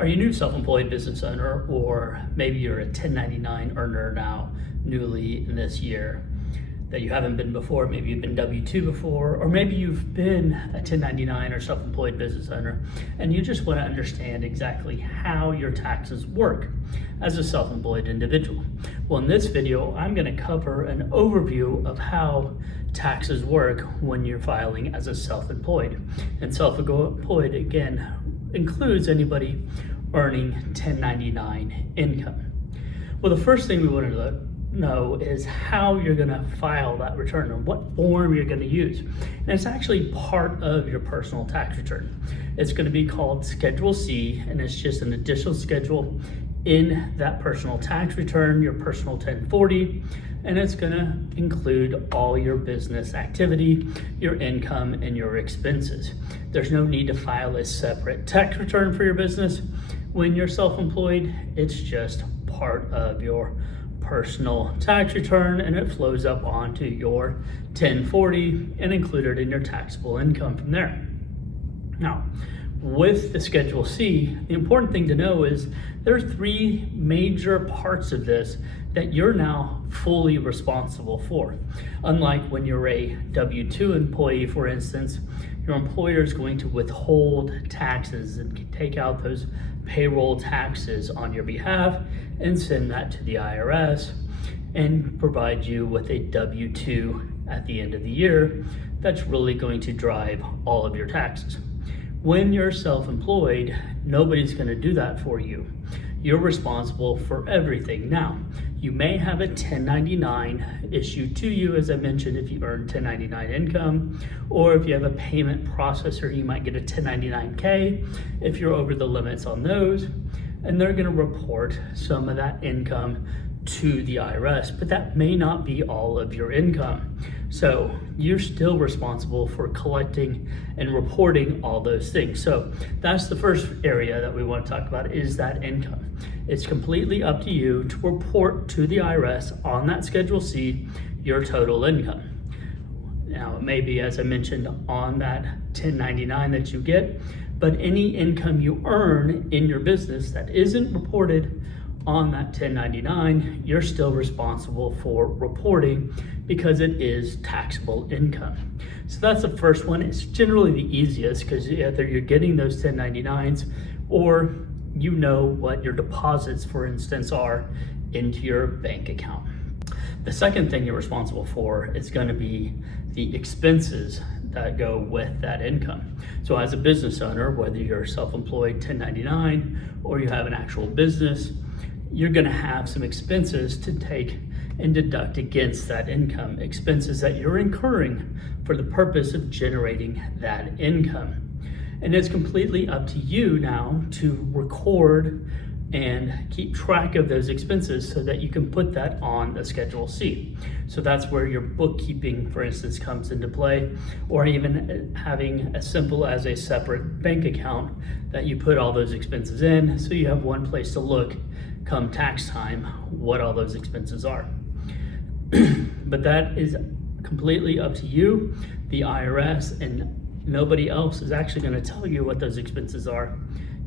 Are you a new self-employed business owner, or maybe you're a 1099 earner now, newly in this year that you haven't been before? Maybe you've been W-2 before, or maybe you've been a 1099 or self-employed business owner, and you just want to understand exactly how your taxes work as a self-employed individual. Well, in this video, I'm going to cover an overview of how taxes work when you're filing as a self-employed. And self-employed, again, includes anybody earning 1099 income. Well, the first thing we want to know is how you're going to file that return, or what form you're going to use. And it's actually part of your personal tax return. It's going to be called Schedule C, and it's just an additional schedule in that personal tax return, your personal 1040, and it's going to include all your business activity, your income, and your expenses. There's no need to file a separate tax return for your business. When you're self-employed, it's just part of your personal tax return, and it flows up onto your 1040 and included in your taxable income from there. Now, with the Schedule C, the important thing to know is there are three major parts of this that you're now fully responsible for. Unlike when you're a W-2 employee, for instance, your employer is going to withhold taxes and take out those payroll taxes on your behalf and send that to the IRS and provide you with a W-2 at the end of the year. That's really going to drive all of your taxes. When you're self-employed, nobody's going to do that for you. You're responsible for everything. Now, you may have a 1099 issued to you, as I mentioned, if you earn 1099 income, or if you have a payment processor, you might get a 1099K if you're over the limits on those, and they're going to report some of that income to the IRS, but that may not be all of your income. So you're still responsible for collecting and reporting all those things. So that's the first area that we want to talk about, is that income. It's completely up to you to report to the IRS on that Schedule C your total income. Now, it may be, as I mentioned, on that 1099 that you get, but any income you earn in your business that isn't reported on that 1099, you're still responsible for reporting because it is taxable income. So that's the first one. It's generally the easiest because either you're getting those 1099s or you know what your deposits, for instance, are into your bank account. The second thing you're responsible for is going to be the expenses that go with that income. So as a business owner, whether you're self-employed 1099 or you have an actual business, you're going to have some expenses to take and deduct against that income, expenses that you're incurring for the purpose of generating that income. And it's completely up to you now to record and keep track of those expenses so that you can put that on the Schedule C. So that's where your bookkeeping, for instance, comes into play, or even having as simple as a separate bank account that you put all those expenses in, so you have one place to look come tax time what all those expenses are. But that is completely up to you, the IRS, and nobody else is actually going to tell you what those expenses are.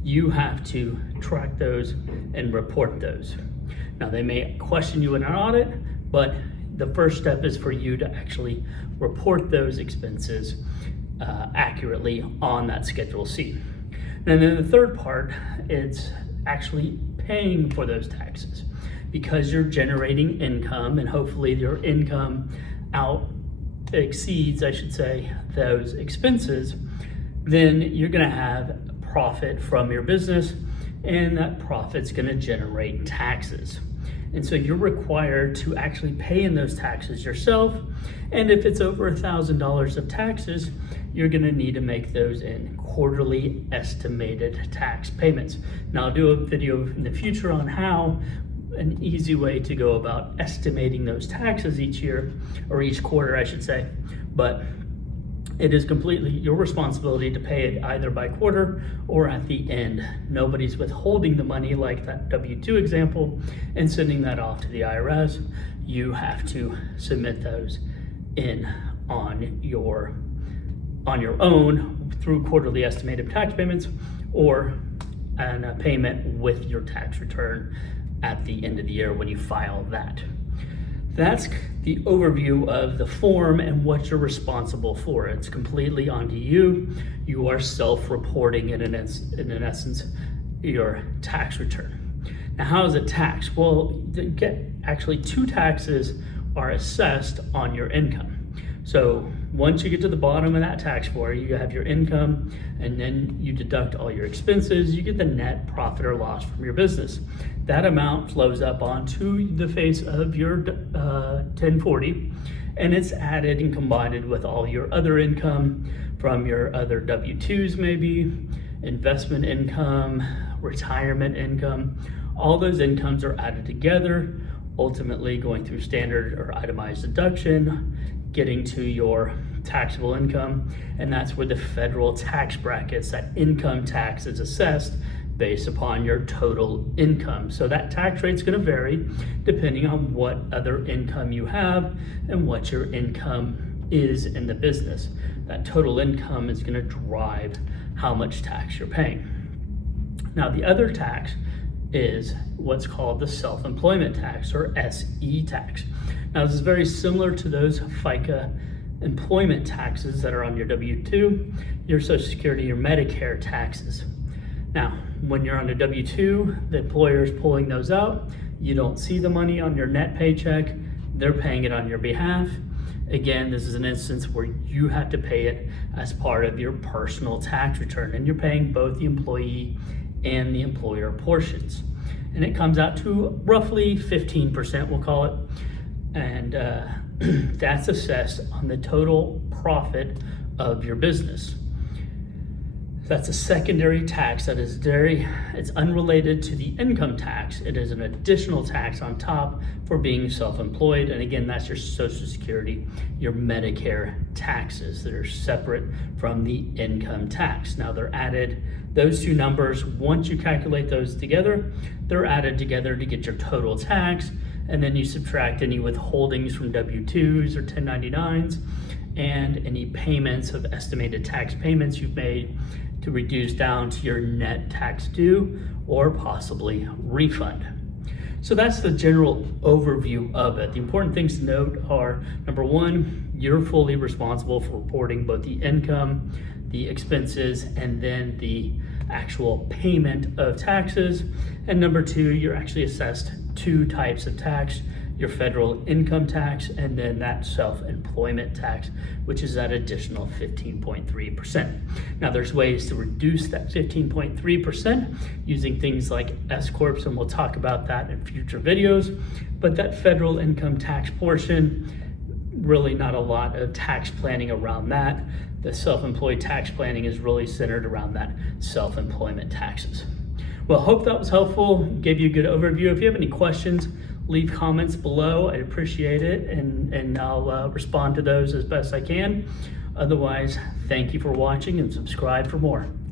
You have to track those and report those. Now, they may question you in an audit, but the first step is for you to actually report those expenses accurately on that Schedule C. And then the third part is actually paying for those taxes, because you're generating income, and hopefully your income exceeds, I should say, those expenses. Then you're going to have profit from your business, and that profit's going to generate taxes. And so you're required to actually pay in those taxes yourself. And if it's over $1,000 of taxes, you're going to need to make those in quarterly estimated tax payments. Now, I'll do a video in the future on how an easy way to go about estimating those taxes each year, or each quarter, I should say. But it is completely your responsibility to pay it either by quarter or at the end. Nobody's withholding the money like that W-2 example and sending that off to the IRS. You have to submit those in on your own through quarterly estimated tax payments, or and a payment with your tax return at the end of the year when you file that. That's the overview of the form and what you're responsible for. It's completely onto you. You are self-reporting in essence your tax return. Now, how is it taxed? Well, you get actually 2 taxes are assessed on your income. So once you get to the bottom of that tax form, you have your income, and then you deduct all your expenses. You get the net profit or loss from your business. That amount flows up onto the face of your 1040, and it's added and combined with all your other income from your other W-2s, maybe investment income, retirement income. All those incomes are added together, ultimately going through standard or itemized deduction, getting to your taxable income, and that's where the federal tax brackets, that income tax is assessed based upon your total income. So that tax rate's gonna vary depending on what other income you have and what your income is in the business. That total income is gonna drive how much tax you're paying. Now, the other tax is what's called the self-employment tax, or SE tax. Now, this is very similar to those FICA employment taxes that are on your W-2, your Social Security, your Medicare taxes. Now, when you're on a W-2, the employer is pulling those out. You don't see the money on your net paycheck. They're paying it on your behalf. Again, this is an instance where you have to pay it as part of your personal tax return, and you're paying both the employee and the employer portions. And it comes out to roughly 15%, we'll call it. And that's assessed on the total profit of your business. That's a secondary tax that is it's unrelated to the income tax. It is an additional tax on top for being self-employed. And again, that's your Social Security, your Medicare taxes that are separate from the income tax. Now, they're added, those 2 numbers, once you calculate those together, they're added together to get your total tax. And then you subtract any withholdings from W-2s or 1099s and any payments of estimated tax payments you've made to reduce down to your net tax due or possibly refund. So that's the general overview of it. The important things to note are, number 1, you're fully responsible for reporting both the income, the expenses, and then the actual payment of taxes. And number 2, you're actually assessed 2 types of tax, your federal income tax and then that self-employment tax, which is that additional 15.3%. Now, there's ways to reduce that 15.3% using things like S-Corps, and we'll talk about that in future videos. But that federal income tax portion, really not a lot of tax planning around that. The self-employed tax planning is really centered around that self-employment taxes. Well, hope that was helpful, gave you a good overview. If you have any questions, leave comments below. I'd appreciate it, and I'll respond to those as best I can. Otherwise, thank you for watching and subscribe for more.